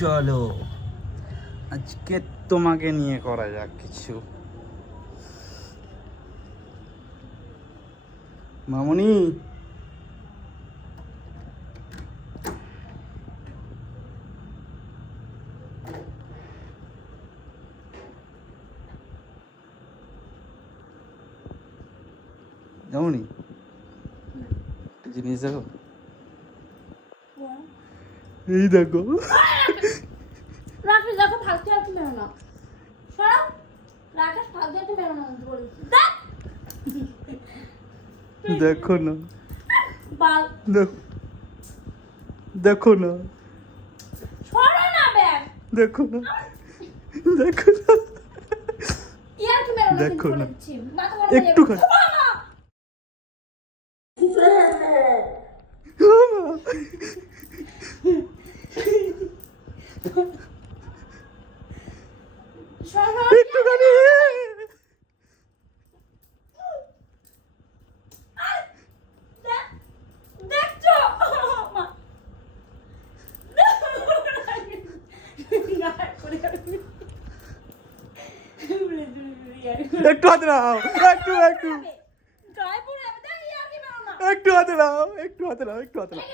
চলো আজকে তোমাকে নিয়ে করা যাক কিছু। মামনি মামনি একটা জিনিস দেখো, এই দেখো রাকেশ দেখো ফালতু আর মেরো না, সরাও রাকেশ ফালতু আর মেরো না বলছি দেখো না, বাল দেখো দেখো না, সরা না ব্যাগ দেখো না, দেখো না, ইয়ার কি মেরো না দেখো না। বলছি মাথা গরম একটুখানি। একটুখানি একটু হাতে নাও, একটু একটু একটু হাতে নাও, একটু হাতে নাও, একটু হাতে নাও।